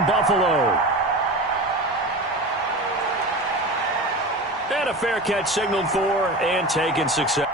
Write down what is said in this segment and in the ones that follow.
from Buffalo. And a fair catch signaled for and taken success.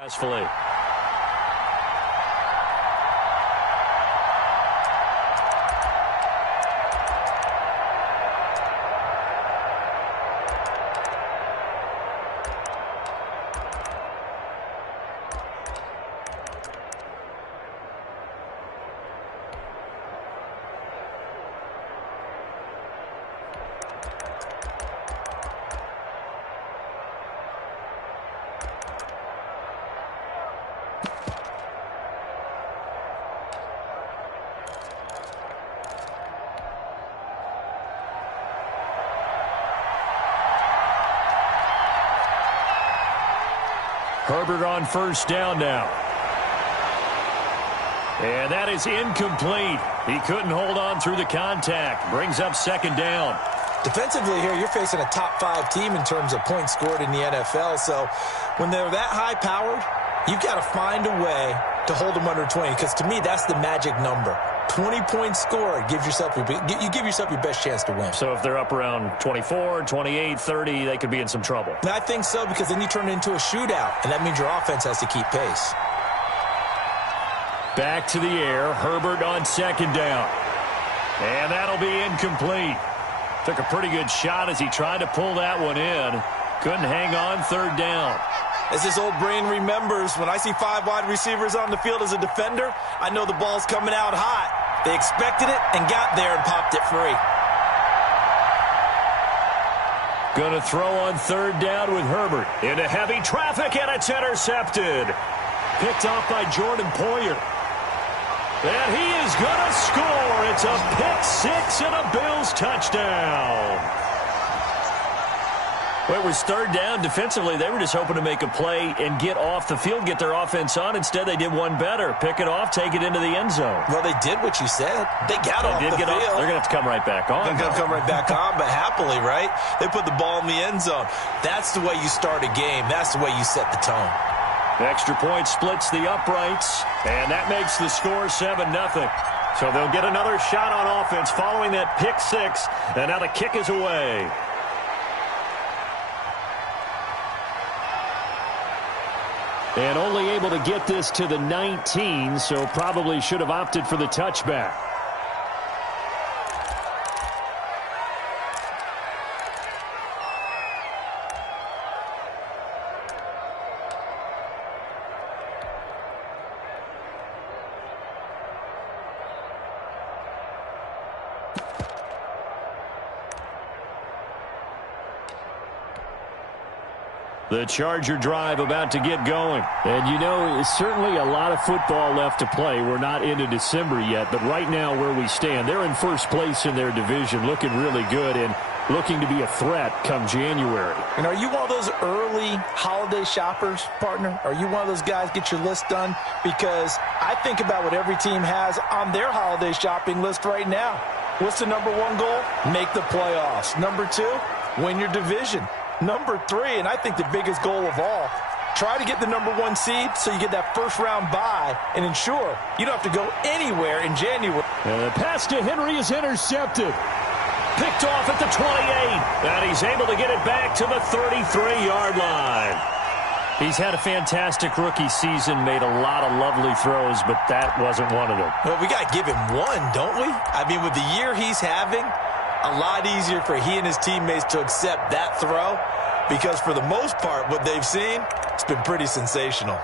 Successfully. Herbert on first down now. And that is incomplete. He couldn't hold on through the contact. Brings up second down. Defensively here, you're facing a top-5 team in terms of points scored in the NFL. So when they're that high-powered, you've got to find a way to hold them under 20. Because to me, that's the magic number. 20 points scored, you give yourself your best chance to win. So if they're up around 24, 28, 30, they could be in some trouble. And I think so, because then you turn it into a shootout, and that means your offense has to keep pace. Back to the air, Herbert on second down. And that'll be incomplete. Took a pretty good shot as he tried to pull that one in. Couldn't hang on third down. As this old brain remembers, when I see 5 wide receivers on the field as a defender, I know the ball's coming out hot. They expected it and got there and popped it free. Going to throw on third down with Herbert. Into heavy traffic, and it's intercepted. Picked off by Jordan Poyer. And he is going to score. It's a pick six and a Bills touchdown. Well, it was third down. Defensively, they were just hoping to make a play and get off the field, get their offense on. Instead, they did one better. Pick it off, take it into the end zone. Well, they did what you said. They got off the field. They're going to have to come right back on. They're going to come right back on, but happily, right? They put the ball in the end zone. That's the way you start a game. That's the way you set the tone. Extra point splits the uprights, and that makes the score 7-0. So they'll get another shot on offense following that pick six, and now the kick is away. And only able to get this to the 19, so probably should have opted for the touchback. The Charger drive about to get going. And, you know, certainly a lot of football left to play. We're not into December yet, but right now where we stand, they're in first place in their division, looking really good and looking to be a threat come January. And are you one of those early holiday shoppers, partner? Are you one of those guys get your list done? Because I think about what every team has on their holiday shopping list right now. What's the number one goal? Make the playoffs. Number two, win your division. Number three, and I think the biggest goal of all, try to get the number one seed so you get that first-round bye and ensure you don't have to go anywhere in January. And the pass to Henry is intercepted. Picked off at the 28, and he's able to get it back to the 33-yard line. He's had a fantastic rookie season, made a lot of lovely throws, but that wasn't one of them. Well, we got to give him one, don't we? I mean, with the year he's having, a lot easier for he and his teammates to accept that throw because for the most part, what they've seen, it's been pretty sensational.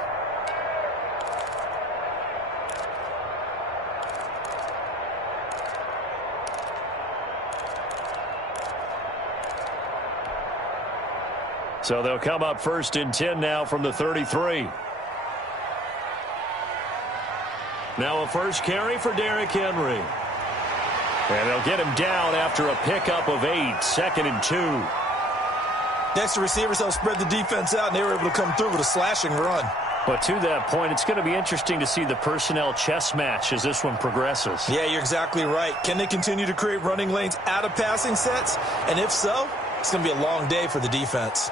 So they'll come up 1st and 10 now from the 33. Now a first carry for Derrick Henry. And they'll get him down after a pickup of 8, 2nd and 2. Next, the receivers help spread the defense out, and they were able to come through with a slashing run. But to that point, it's going to be interesting to see the personnel chess match as this one progresses. Yeah, you're exactly right. Can they continue to create running lanes out of passing sets? And if so, it's going to be a long day for the defense.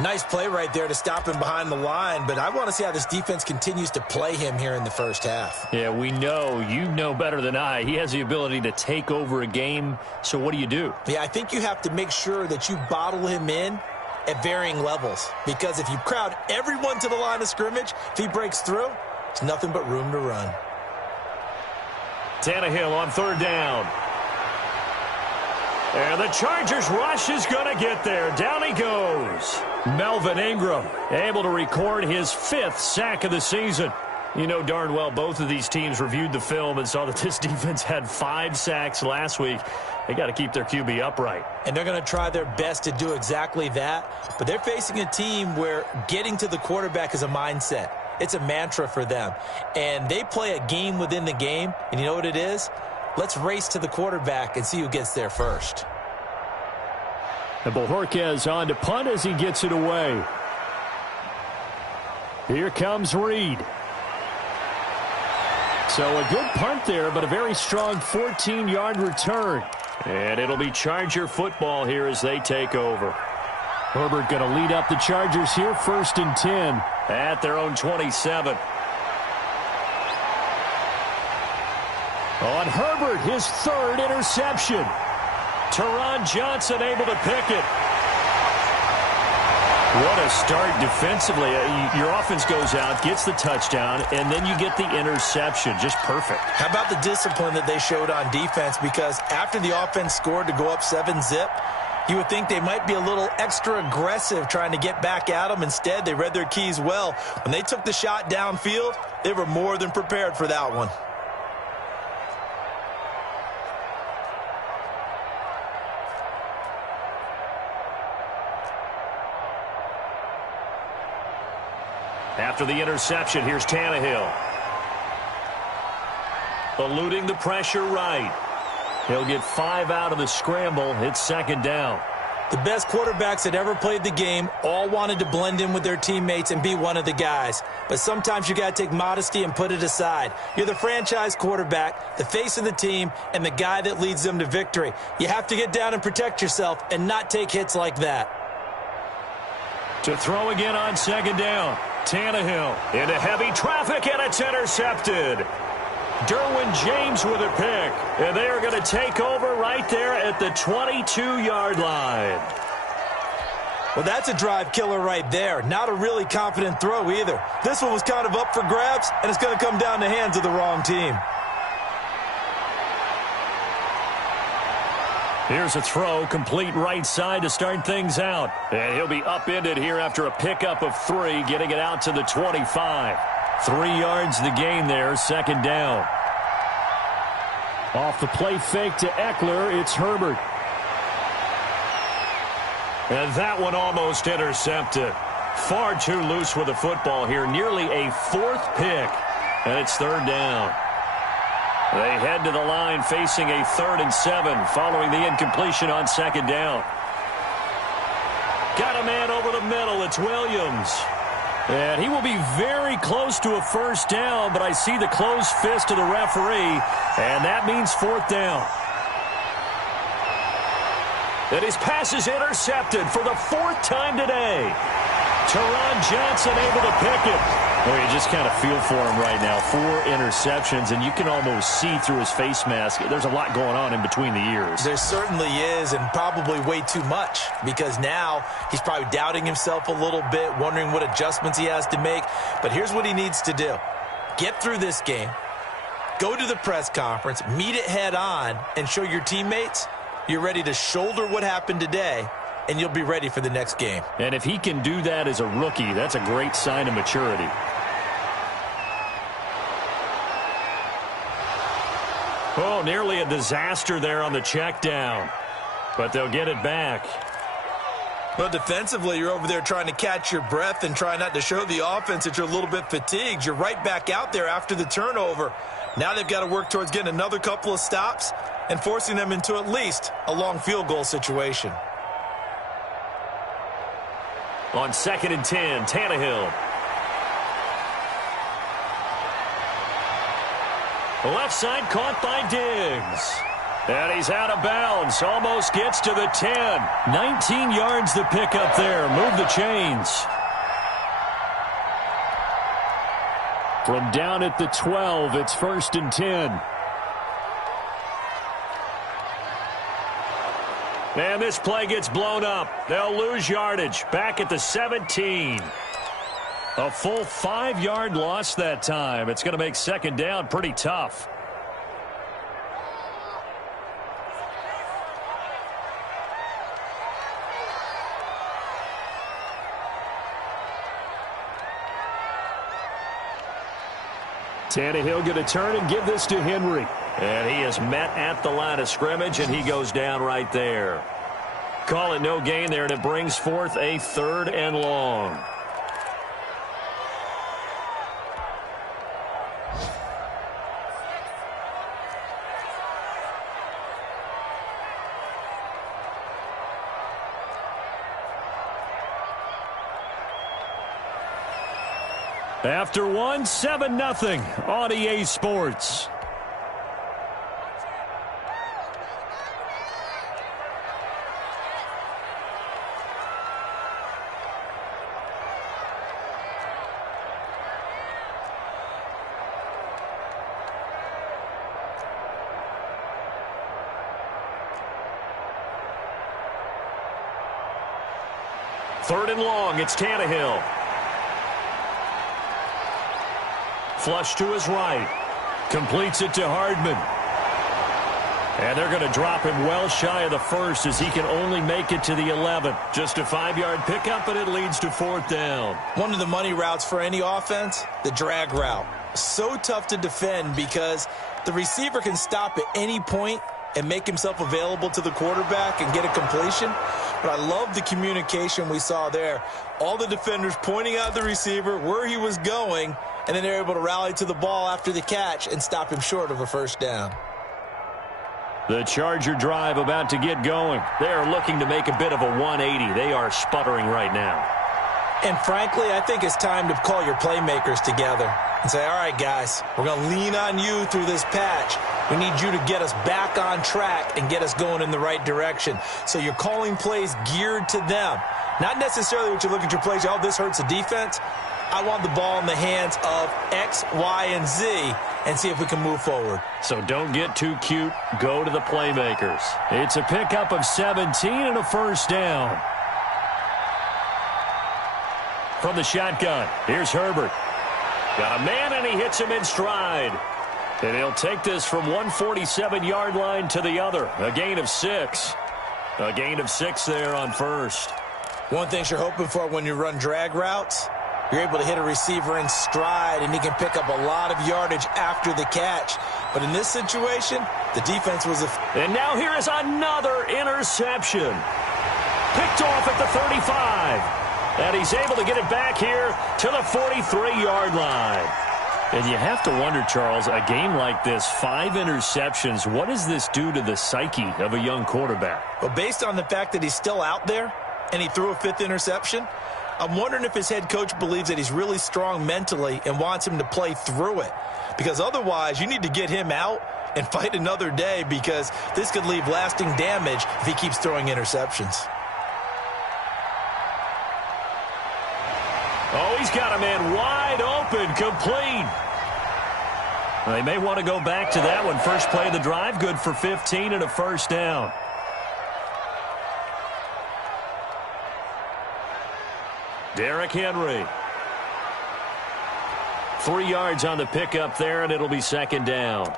Nice play right there to stop him behind the line, but I want to see how this defense continues to play him here in the first half. Yeah, we know. You know better than I. He has the ability to take over a game, so what do you do? Yeah, I think you have to make sure that you bottle him in at varying levels, because if you crowd everyone to the line of scrimmage, if he breaks through, it's nothing but room to run. Tannehill on 3rd down. And the Chargers rush is going to get there. Down he goes. Melvin Ingram able to record his 5th sack of the season. You know darn well both of these teams reviewed the film and saw that this defense had 5 sacks last week. They got to keep their QB upright. And they're going to try their best to do exactly that. But they're facing a team where getting to the quarterback is a mindset. It's a mantra for them. And they play a game within the game. And you know what it is? Let's race to the quarterback and see who gets there first. And Bojorquez on to punt as he gets it away. Here comes Reed. So a good punt there, but a very strong 14-yard return. And it'll be Charger football here as they take over. Herbert going to lead up the Chargers here, 1st and 10. At their own 27. On Herbert, his 3rd interception. Teron Johnson able to pick it. What a start defensively. Your offense goes out, gets the touchdown, and then you get the interception. Just perfect. How about the discipline that they showed on defense? Because after the offense scored to go up 7-zip, you would think they might be a little extra aggressive trying to get back at them. Instead, they read their keys well. When they took the shot downfield, they were more than prepared for that one. After the interception, here's Tannehill. Eluding the pressure right. He'll get 5 out of the scramble. It's 2nd down. The best quarterbacks that ever played the game all wanted to blend in with their teammates and be one of the guys. But sometimes you got to take modesty and put it aside. You're the franchise quarterback, the face of the team, and the guy that leads them to victory. You have to get down and protect yourself and not take hits like that. To throw again on 2nd down. Tannehill into heavy traffic, and it's intercepted. Derwin James with a pick, and they are going to take over right there at the 22-yard line. Well, that's a drive killer right there. Not a really confident throw either. This one was kind of up for grabs, and it's going to come down the hands of the wrong team. Here's a throw, complete right side to start things out. And he'll be upended here after a pickup of 3, getting it out to the 25. 3 yards the gain there, 2nd down. Off the play fake to Eckler, it's Herbert. And that one almost intercepted. Far too loose with the football here. Nearly a fourth pick. And it's third down. They head to the line facing a 3rd and 7 following the incompletion on second down. Got a man over the middle. It's Williams. And he will be very close to a first down, but I see the closed fist of the referee, and that means 4th down. And his pass is intercepted for the 4th time today. Teron Johnson able to pick it. Well, you just kind of feel for him right now. 4 interceptions, and you can almost see through his face mask. There's a lot going on in between the ears. There certainly is, and probably way too much, because now he's probably doubting himself a little bit, wondering what adjustments he has to make. But here's what he needs to do. Get through this game, go to the press conference, meet it head on, and show your teammates you're ready to shoulder what happened today, and you'll be ready for the next game. And if he can do that as a rookie, that's a great sign of maturity. Oh, nearly a disaster there on the check down. But they'll get it back. Well, defensively, you're over there trying to catch your breath and try not to show the offense that you're a little bit fatigued. You're right back out there after the turnover. Now they've got to work towards getting another couple of stops and forcing them into at least a long field goal situation. On 2nd and 10, Tannehill. Left side caught by Diggs. And he's out of bounds. Almost gets to the 10. 19 yards to pick up there. Move the chains. From down at the 12, it's 1st and 10. And this play gets blown up. They'll lose yardage. Back at the 17. A full 5-yard loss that time. It's going to make second down pretty tough. Tannehill going to turn and give this to Henry. And he is met at the line of scrimmage, and he goes down right there. Call it no gain there, and it brings forth a 3rd and long. After one, 7-0 on EA Sports. Third and long, it's Tannehill. Flush to his right. Completes it to Hardman. And they're going to drop him well shy of the 1st as he can only make it to the 11. Just a 5-yard pickup, and it leads to 4th down. One of the money routes for any offense, the drag route. So tough to defend because the receiver can stop at any point and make himself available to the quarterback and get a completion. But I love the communication we saw there. All the defenders pointing out the receiver, where he was going, and then they're able to rally to the ball after the catch and stop him short of a first down. The Charger drive about to get going. They are looking to make a bit of a 180. They are sputtering right now. And frankly, I think it's time to call your playmakers together and say, all right, guys, we're going to lean on you through this patch. We need you to get us back on track and get us going in the right direction. So you're calling plays geared to them. Not necessarily what you look at your plays, oh, this hurts the defense. I want the ball in the hands of X, Y, and Z and see if we can move forward. So don't get too cute. Go to the playmakers. It's a pickup of 17 and a first down. From the shotgun, here's Herbert. Got a man, and he hits him in stride. And he'll take this from 147-yard line to the other. A gain of 6. A gain of 6 there on first. One thing you're hoping for when you run drag routes, you're able to hit a receiver in stride, and he can pick up a lot of yardage after the catch. But in this situation, the defense was... And now here is another interception. picked off at the 35. And he's able to get it back here to the 43-yard line. And you have to wonder, Charles, a game like this, 5 interceptions, what does this do to the psyche of a young quarterback? Well, based on the fact that he's still out there and he threw a 5th interception, I'm wondering if his head coach believes that he's really strong mentally and wants him to play through it. Because otherwise, you need to get him out and fight another day, because this could leave lasting damage if he keeps throwing interceptions. Oh, he's got a man wide open, complete. They may want to go back to that one. First play of the drive, good for 15 and a first down. Derrick Henry. 3 yards on the pickup there, and it'll be second down.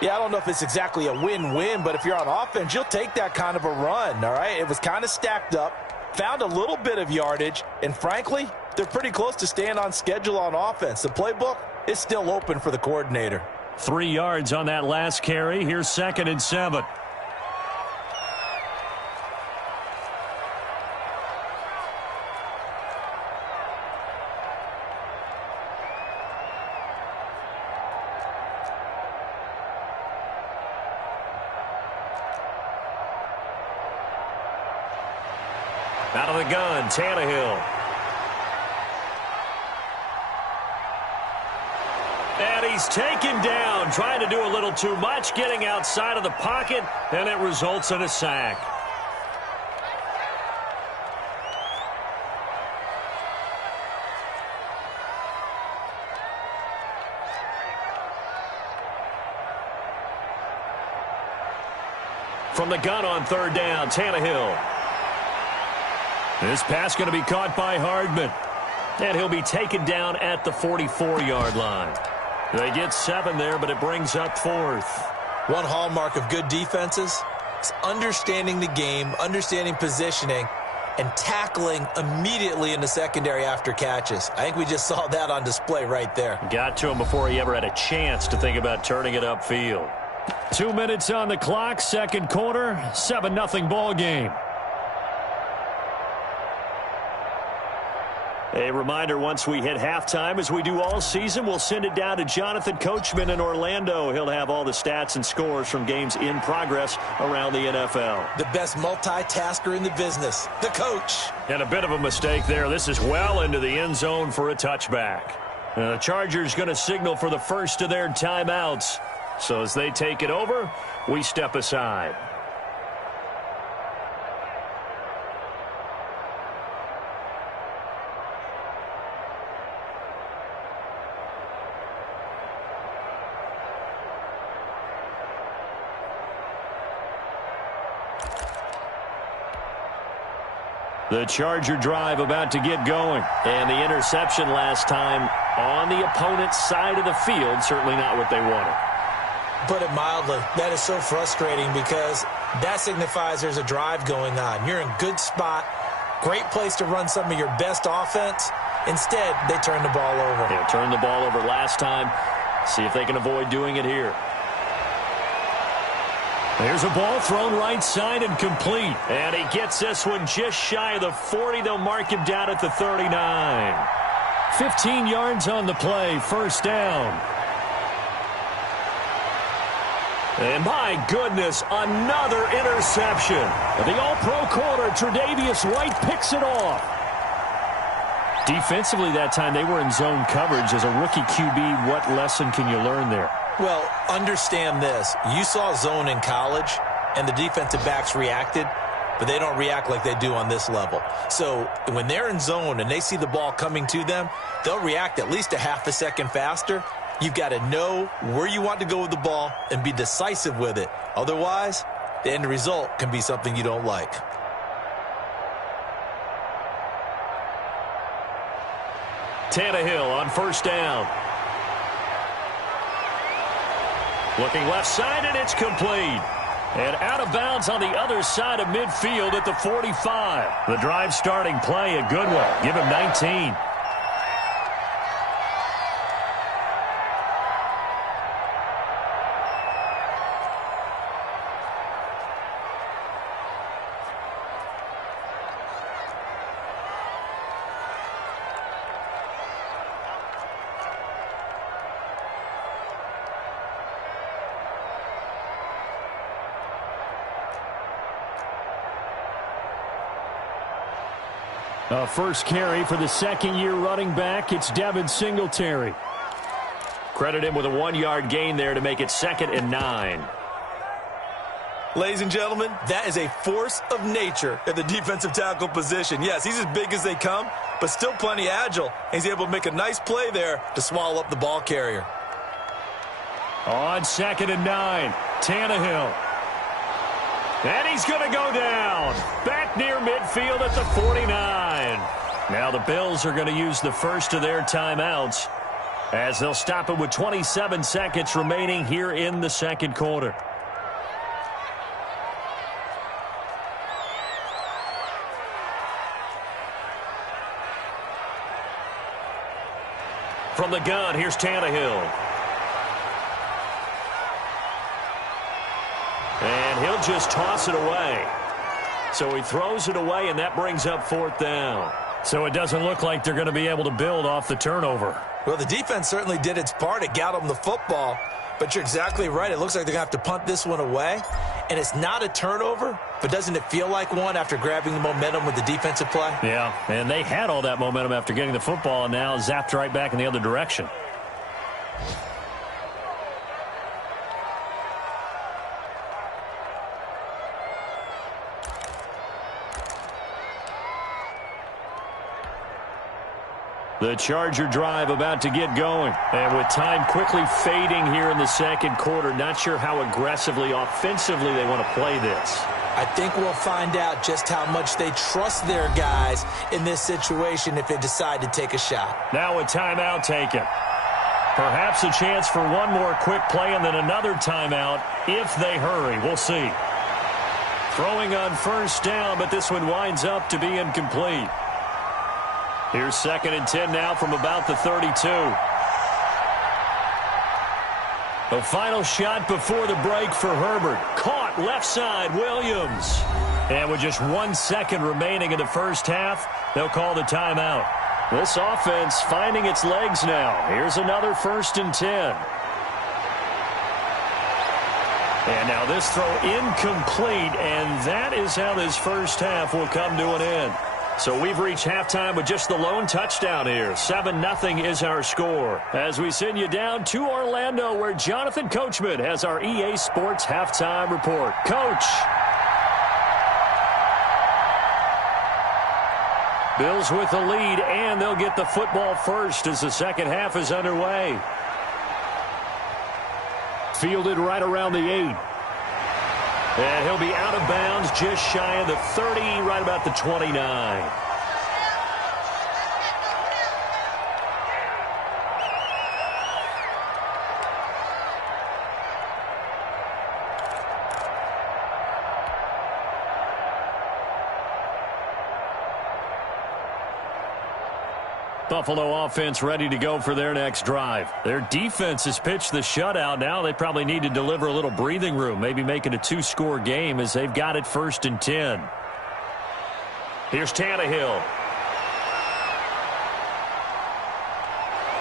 Yeah, I don't know if it's exactly a win-win, but if you're on offense, you'll take that kind of a run, all right? It was kind of stacked up, found a little bit of yardage, and frankly, they're pretty close to staying on schedule on offense. The playbook is still open for the coordinator. 3 yards on that last carry. Here's 2nd and 7. Out of the gun, Tannehill. And he's taken down, trying to do a little too much, getting outside of the pocket, and it results in a sack. From the gun on 3rd down, Tannehill. This pass going to be caught by Hardman. And he'll be taken down at the 44-yard line. They get 7 there, but it brings up 4th. One hallmark of good defenses is understanding the game, understanding positioning, and tackling immediately in the secondary after catches. I think we just saw that on display right there. Got to him before he ever had a chance to think about turning it upfield. 2 minutes on the clock, second quarter, 7-0 ball game. A reminder, once we hit halftime, as we do all season, we'll send it down to Jonathan Coachman in Orlando. He'll have all the stats and scores from games in progress around the NFL. The best multitasker in the business, the coach. And a bit of a mistake there. This is well into the end zone for a touchback. And the Chargers going to signal for the first of their timeouts. So as they take it over, we step aside. The Charger drive about to get going. And the interception last time on the opponent's side of the field, certainly not what they wanted. Put it mildly, that is so frustrating because that signifies there's a drive going on. You're in good spot, great place to run some of your best offense. Instead, they turn the ball over. Yeah, turned the ball over last time. See if they can avoid doing it here. There's a ball thrown right side and complete. And he gets this one just shy of the 40. They'll mark him down at the 39. 15 yards on the play, first down. And my goodness, another interception. The all-pro corner, Tre'Davious White, picks it off. Defensively that time, they were in zone coverage. As a rookie QB, what lesson can you learn there? Well, understand this. You saw zone in college, and the defensive backs reacted, but they don't react like they do on this level. So when they're in zone and they see the ball coming to them, they'll react at least a half a second faster. You've got to know where you want to go with the ball and be decisive with it. Otherwise, the end result can be something you don't like. Tannehill on first down. Looking left side, and it's complete. And out of bounds on the other side of midfield at the 45. The drive starting play, a good one. Give him 19. A first carry for the second-year running back. It's Devin Singletary. Credit him with a 1-yard gain there to make it 2nd and 9. Ladies and gentlemen, that is a force of nature at the defensive tackle position. Yes, he's as big as they come, but still plenty agile. He's able to make a nice play there to swallow up the ball carrier. On 2nd and 9, Tannehill. And he's going to go down. Back near midfield at the 49. Now the Bills are going to use the first of their timeouts as they'll stop it with 27 seconds remaining here in the second quarter. From the gun, here's Tannehill. And he'll just toss it away. So he throws it away, and that brings up 4th down. So it doesn't look like they're going to be able to build off the turnover. Well, the defense certainly did its part. It got them the football. But you're exactly right. It looks like they're going to have to punt this one away. And it's not a turnover, but doesn't it feel like one after grabbing the momentum with the defensive play? Yeah, and they had all that momentum after getting the football and now zapped right back in the other direction. The Charger drive about to get going. And with time quickly fading here in the second quarter, not sure how aggressively, offensively they want to play this. I think we'll find out just how much they trust their guys in this situation if they decide to take a shot. Now a timeout taken. Perhaps a chance for one more quick play and then another timeout if they hurry. We'll see. Throwing on first down, but this one winds up to be incomplete. Here's 2nd and 10 now from about the 32. The final shot before the break for Herbert. Caught left side, Williams. And with just 1 second remaining in the first half, they'll call the timeout. This offense finding its legs now. Here's another 1st and 10. And now this throw incomplete, and that is how this first half will come to an end. So we've reached halftime with just the lone touchdown here. 7-0 is our score. As we send you down to Orlando, where Jonathan Coachman has our EA Sports halftime report. Coach. Bills with the lead, and they'll get the football first as the second half is underway. Fielded right around the 8. And he'll be out of bounds just shy of the 30, right about the 29. Buffalo offense ready to go for their next drive. Their defense has pitched the shutout. Now they probably need to deliver a little breathing room, maybe make it a 2-score game as they've got it 1st and 10. Here's Tannehill.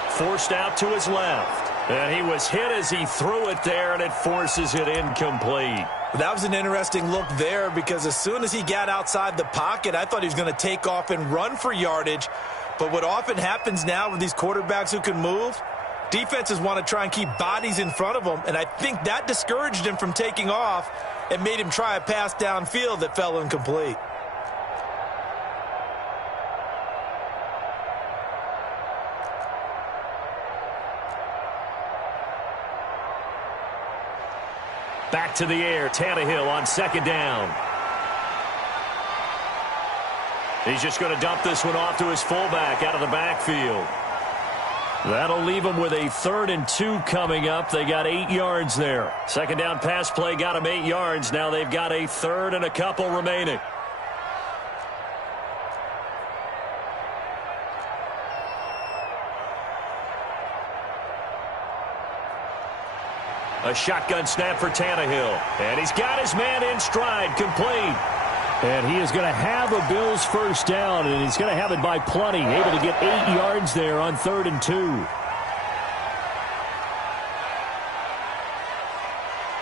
Forced out to his left. And he was hit as he threw it there, and it forces it incomplete. That was an interesting look there because as soon as he got outside the pocket, I thought he was going to take off and run for yardage. But what often happens now with these quarterbacks who can move, defenses want to try and keep bodies in front of them, and I think that discouraged him from taking off and made him try a pass downfield that fell incomplete. Back to the air, Tannehill on 2nd down. He's just going to dump this one off to his fullback out of the backfield. That'll leave him with a 3rd and 2 coming up. They got 8 yards there. Second down pass play got him 8 yards. Now they've got a 3rd and a couple remaining. A shotgun snap for Tannehill. And he's got his man in stride, complete. And he is going to have a Bills first down, and he's going to have it by plenty. Able to get 8 yards there on 3rd and 2.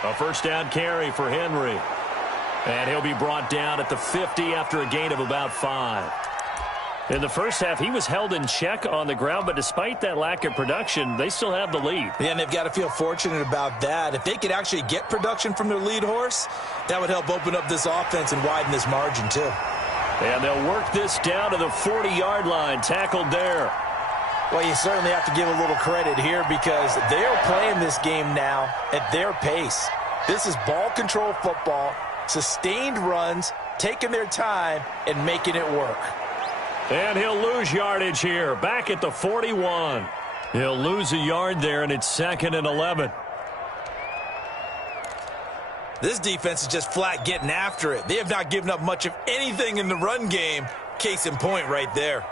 A first down carry for Henry. And he'll be brought down at the 50 after a gain of about 5. In the first half, he was held in check on the ground, but despite that lack of production, they still have the lead. Yeah, and they've got to feel fortunate about that. If they could actually get production from their lead horse, that would help open up this offense and widen this margin too. And they'll work this down to the 40-yard line, tackled there. Well, you certainly have to give a little credit here because they're playing this game now at their pace. This is ball control football, sustained runs, taking their time, and making it work. And he'll lose yardage here, back at the 41. He'll lose a yard there, and it's 2nd and 11. This defense is just flat getting after it. They have not given up much of anything in the run game. Case in point right there.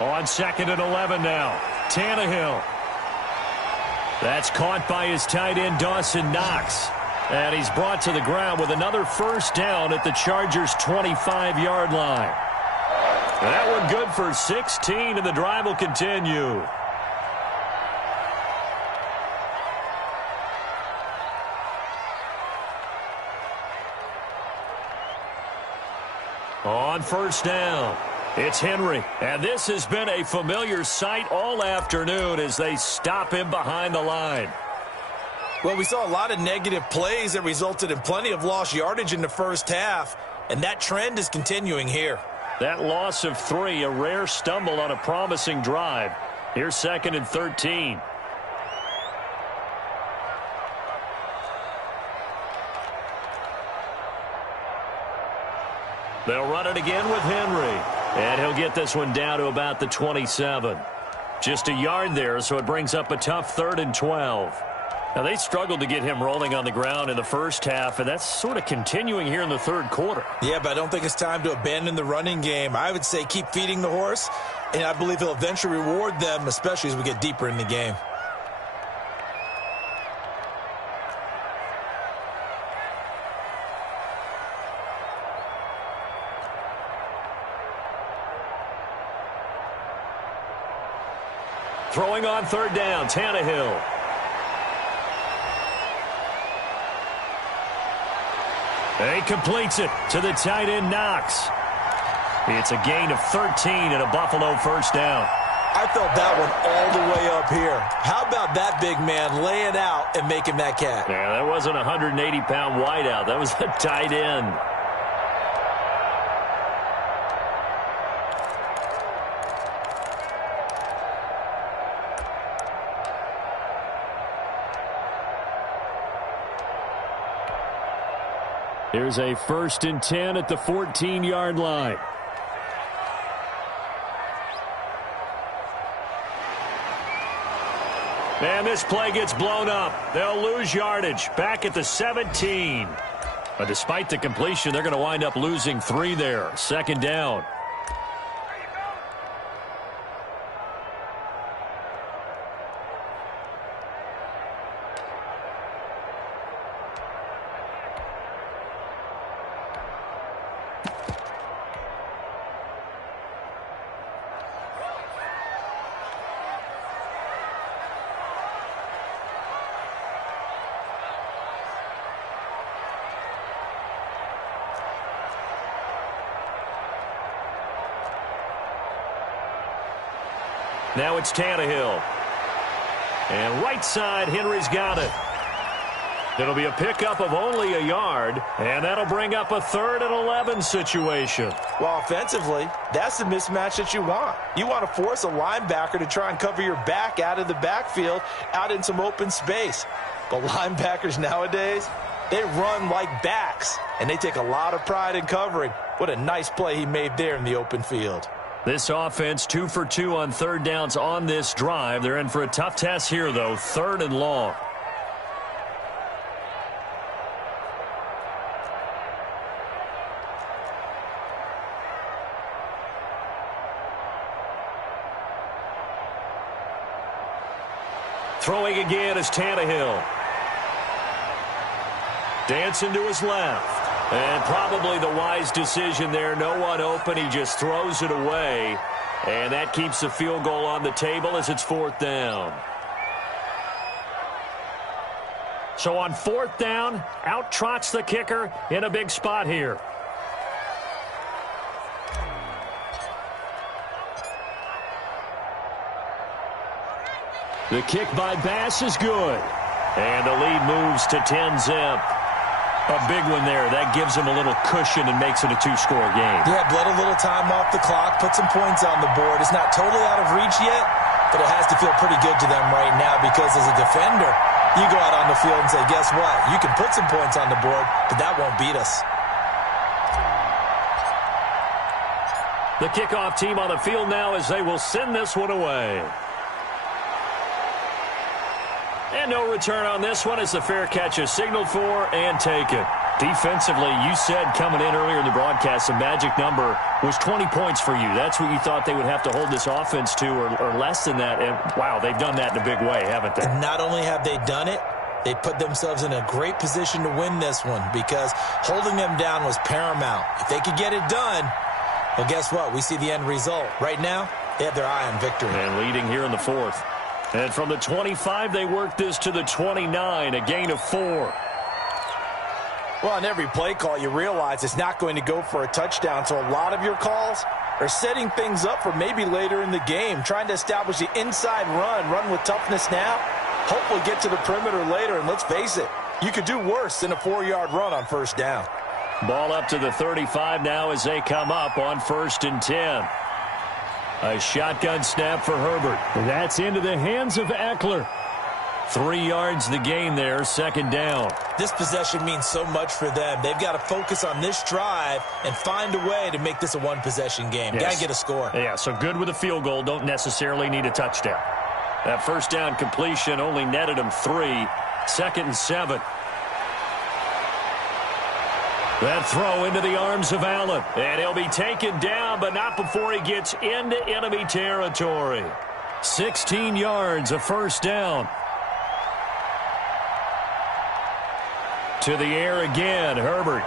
On 2nd and 11 now, Tannehill. That's caught by his tight end, Dawson Knox. And he's brought to the ground with another first down at the Chargers' 25-yard line. That one good for 16, and the drive will continue. On first down, it's Henry. And this has been a familiar sight all afternoon as they stop him behind the line. Well, we saw a lot of negative plays that resulted in plenty of lost yardage in the first half, and that trend is continuing here. That loss of 3, a rare stumble on a promising drive. Here's 2nd and 13. They'll run it again with Henry. And he'll get this one down to about the 27. Just a yard there, so it brings up a tough 3rd and 12. Now, they struggled to get him rolling on the ground in the first half, and that's sort of continuing here in the third quarter. Yeah, but I don't think it's time to abandon the running game. I would say keep feeding the horse, and I believe he'll eventually reward them, especially as we get deeper in the game. Throwing on 3rd down, Tannehill. And he completes it to the tight end, Knox. It's a gain of 13 and a Buffalo first down. I felt that one all the way up here. How about that big man laying out and making that catch? Yeah, that wasn't a 180-pound wideout. That was a tight end. Here's a 1st and 10 at the 14-yard line. And this play gets blown up. They'll lose yardage back at the 17. But despite the completion, they're going to wind up losing 3 there. 2nd down. Now it's Tannehill. And right side, Henry's got it. It'll be a pickup of only a yard, and that'll bring up a 3rd and 11 situation. Well, offensively, that's the mismatch that you want. You want to force a linebacker to try and cover your back out of the backfield, out in some open space. But linebackers nowadays, they run like backs, and they take a lot of pride in covering. What a nice play he made there in the open field. This offense 2 for 2 on 3rd downs on this drive. They're in for a tough test here, though, 3rd and long. Throwing again is Tannehill. Dancing to his left. And probably the wise decision there. No one open. He just throws it away. And that keeps the field goal on the table as it's 4th down. So on 4th down, out trots the kicker in a big spot here. The kick by Bass is good. And the lead moves to 10-zip. A big one there. That gives them a little cushion and makes it a 2-score game. Yeah, bled a little time off the clock, put some points on the board. It's not totally out of reach yet, but it has to feel pretty good to them right now because as a defender, you go out on the field and say, guess what? You can put some points on the board, but that won't beat us. The kickoff team on the field now as they will send this one away. And no return on this one as the fair catch is signaled for and taken. Defensively, you said coming in earlier in the broadcast, the magic number was 20 points for you. That's what you thought they would have to hold this offense to or less than that. And, wow, they've done that in a big way, haven't they? And not only have they done it, they put themselves in a great position to win this one because holding them down was paramount. If they could get it done, well, guess what? We see the end result. Right now, they have their eye on victory. And leading here in the 4th. And from the 25, they work this to the 29, a gain of 4. Well, on every play call, you realize it's not going to go for a touchdown, so a lot of your calls are setting things up for maybe later in the game, trying to establish the inside run with toughness now, hopefully get to the perimeter later, and let's face it, you could do worse than a 4-yard run on 1st down. Ball up to the 35 now as they come up on 1st and 10. A shotgun snap for Herbert. That's into the hands of Eckler. 3 yards the gain there, 2nd down. This possession means so much for them. They've got to focus on this drive and find a way to make this a one-possession game. Yes. Got to get a score. Yeah, so good with a field goal. Don't necessarily need a touchdown. That 1st down completion only netted them 3. 2nd and 7. That throw into the arms of Allen. And he'll be taken down, but not before he gets into enemy territory. 16 yards, a 1st down. To the air again, Herbert.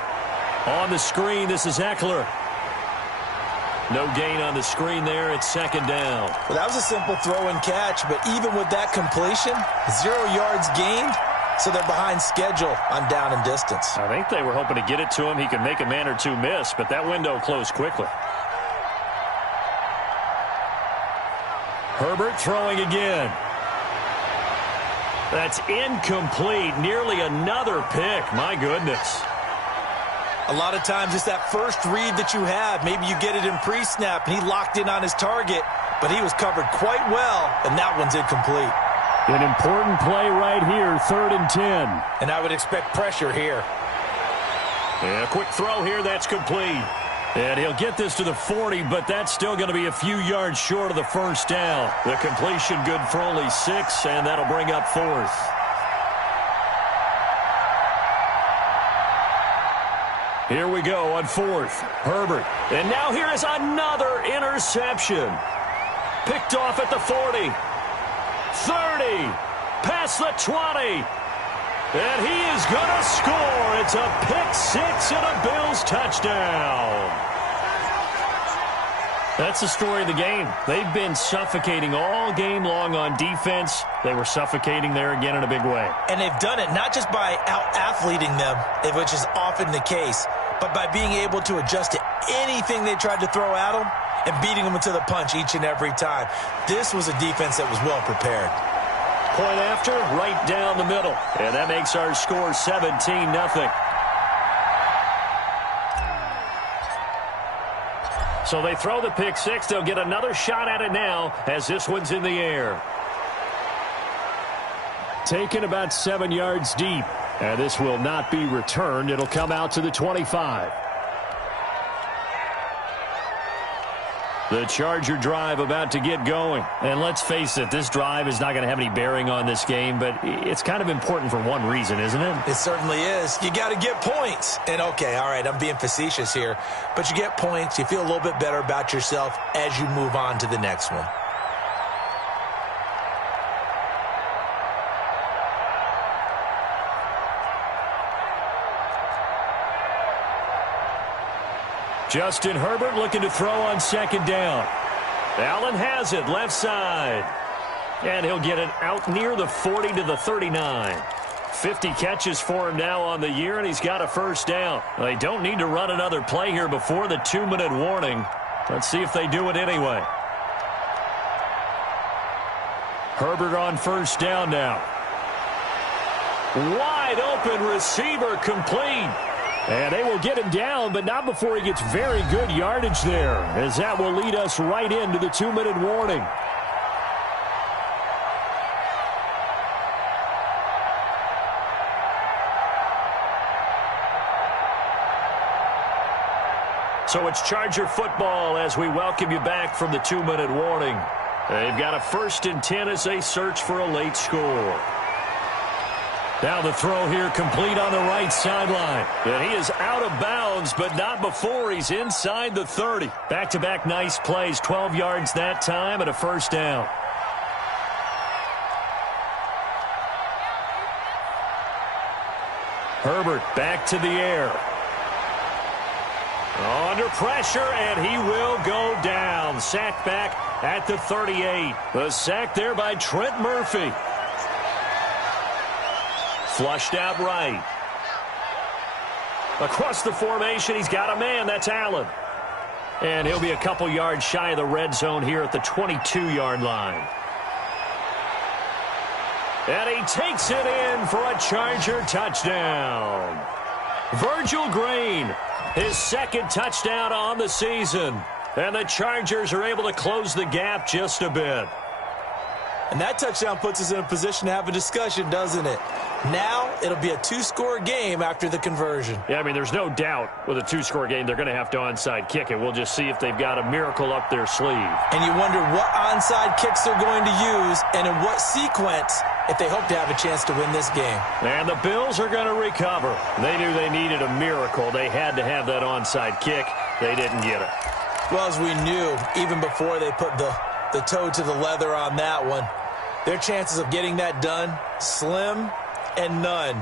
On the screen, this is Eckler. No gain on the screen there. It's 2nd down. Well, that was a simple throw and catch, but even with that completion, 0 yards gained. So they're behind schedule on down and distance. I think they were hoping to get it to him. He could make a man or two miss, but that window closed quickly. Herbert throwing again. That's incomplete. Nearly another pick. My goodness. A lot of times it's that first read that you have. Maybe you get it in pre-snap, and he locked in on his target, but he was covered quite well, and that one's incomplete. An important play right here, 3rd and 10. And I would expect pressure here. And a quick throw here, that's complete. And he'll get this to the 40, but that's still going to be a few yards short of the 1st down. The completion good for only 6, and that'll bring up 4th. Here we go on 4th. Herbert. And now here is another interception. Picked off at the 40. 30, past the 20, and he is going to score. It's a pick-6 and a Bills touchdown. That's the story of the game. They've been suffocating all game long on defense. They were suffocating there again in a big way. And they've done it not just by out-athleting them, which is often the case, but by being able to adjust to anything they tried to throw at them and beating them to the punch each and every time. This was a defense that was well prepared. Point after, right down the middle. And that makes our score 17-0. So they throw the pick-6. They'll get another shot at it now as this one's in the air. Taken about 7 yards deep. And this will not be returned. It'll come out to the 25. The Charger drive about to get going. And let's face it, this drive is not going to have any bearing on this game, but it's kind of important for one reason, isn't it? It certainly is. You got to get points. And, okay, all right, I'm being facetious here, but you get points, you feel a little bit better about yourself as you move on to the next one. Justin Herbert looking to throw on 2nd down. Allen has it, left side. And he'll get it out near the 40 to the 39. 50 catches for him now on the year, and he's got a first down. They don't need to run another play here before the 2-minute warning. Let's see if they do it anyway. Herbert on first down now. Wide open receiver, complete. And they will get him down, but not before he gets very good yardage there, as that will lead us right into the 2-minute warning. So it's Charger football as we welcome you back from the 2-minute warning. They've got a 1st and 10 as they search for a late score. Now the throw here complete on the right sideline. And he is out of bounds, but not before he's inside the 30. Back-to-back nice plays, 12 yards that time and a first down. Herbert back to the air. Under pressure, and he will go down. Sacked back at the 38. The sack there by Trent Murphy. Flushed out right. Across the formation, he's got a man. That's Allen. And he'll be a couple yards shy of the red zone here at the 22-yard line. And he takes it in for a Charger touchdown. Virgil Green, his 2nd touchdown on the season. And the Chargers are able to close the gap just a bit. And that touchdown puts us in a position to have a discussion, doesn't it? Now it'll be a 2-score game after the conversion. Yeah, I mean, there's no doubt with a 2-score game they're going to have to onside kick it. We'll just see if they've got a miracle up their sleeve. And you wonder what onside kicks they're going to use and in what sequence if they hope to have a chance to win this game. And the Bills are going to recover. They knew they needed a miracle. They had to have that onside kick. They didn't get it. Well, as we knew, even before they put the toe to the leather on that one, their chances of getting that done, slim and none.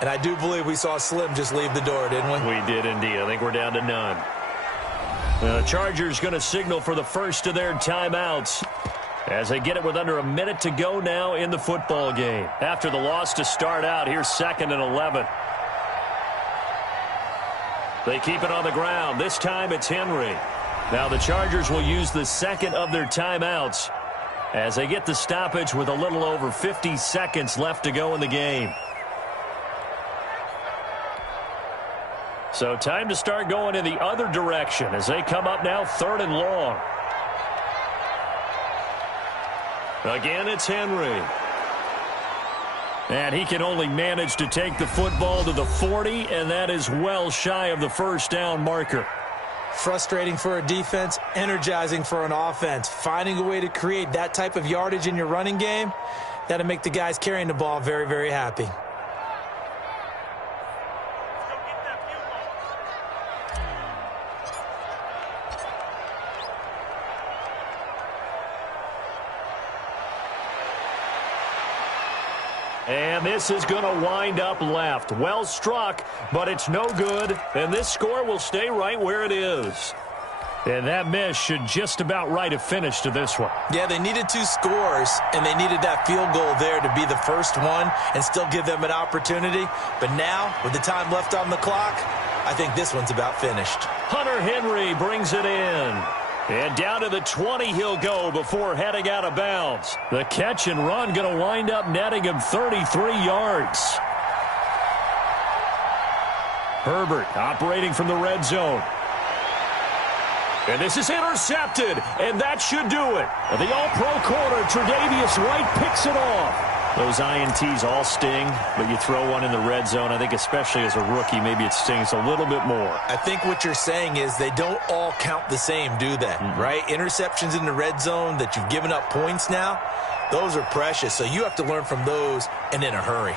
And I do believe we saw Slim just leave the door, didn't we? We did indeed. I think we're down to none. The Chargers going to signal for the first of their timeouts as they get it with under a minute to go now in the football game. After the loss to start out, here's 2nd and 11. They keep it on the ground. This time it's Henry. Now the Chargers will use the 2nd of their timeouts as they get the stoppage with a little over 50 seconds left to go in the game. So time to start going in the other direction as they come up now 3rd and long. Again, it's Henry. And he can only manage to take the football to the 40, and that is well shy of the first down marker. Frustrating for a defense, energizing for an offense. Finding a way to create that type of yardage in your running game, that'll make the guys carrying the ball very, very happy. And this is going to wind up left. Well struck, but it's no good. And this score will stay right where it is. And that miss should just about right have finished to this one. Yeah, they needed 2 scores, and they needed that field goal there to be the first one and still give them an opportunity. But now, with the time left on the clock, I think this one's about finished. Hunter Henry brings it in. And down to the 20 he'll go before heading out of bounds. The catch and run going to wind up netting him 33 yards. Herbert operating from the red zone. And this is intercepted, and that should do it. The all-pro corner, Tre'Davious White, picks it off. Those INTs all sting, but you throw one in the red zone, I think especially as a rookie, maybe it stings a little bit more. I think what you're saying is they don't all count the same, do they? Right? Interceptions in the red zone that you've given up points now, those are precious, so you have to learn from those and in a hurry.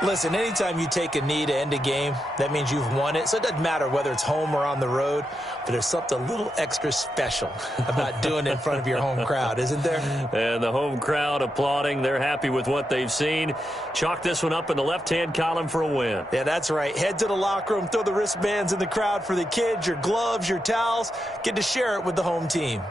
Listen, anytime you take a knee to end a game, that means you've won it. So it doesn't matter whether it's home or on the road, but there's something a little extra special about doing it in front of your home crowd, isn't there? And the home crowd applauding. They're happy with what they've seen. Chalk this one up in the left-hand column for a win. Yeah, that's right. Head to the locker room, throw the wristbands in the crowd for the kids, your gloves, your towels. Get to share it with the home team.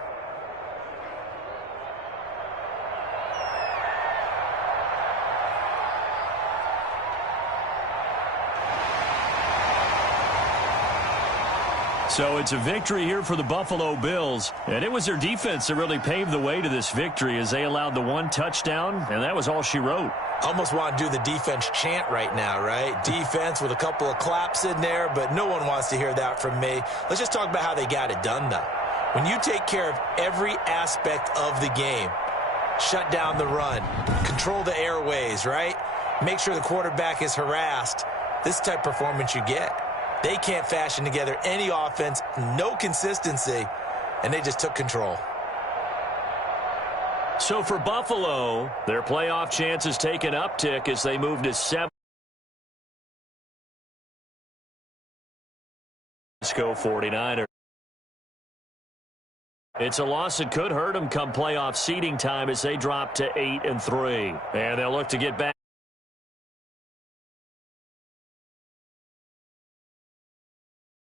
So it's a victory here for the Buffalo Bills, and it was their defense that really paved the way to this victory as they allowed the one touchdown, and that was all she wrote. Almost want to do the defense chant right now, right? Defense with a couple of claps in there, but no one wants to hear that from me. Let's just talk about how they got it done, though. When you take care of every aspect of the game, shut down the run, control the airways, right? Make sure the quarterback is harassed. This type of performance you get. They can't fashion together any offense, no consistency, and they just took control. So for Buffalo, their playoff chances take an uptick as they move to 7. Let's go 49ers. It's a loss that could hurt them come playoff seeding time as they drop to 8-3. And they'll look to get back.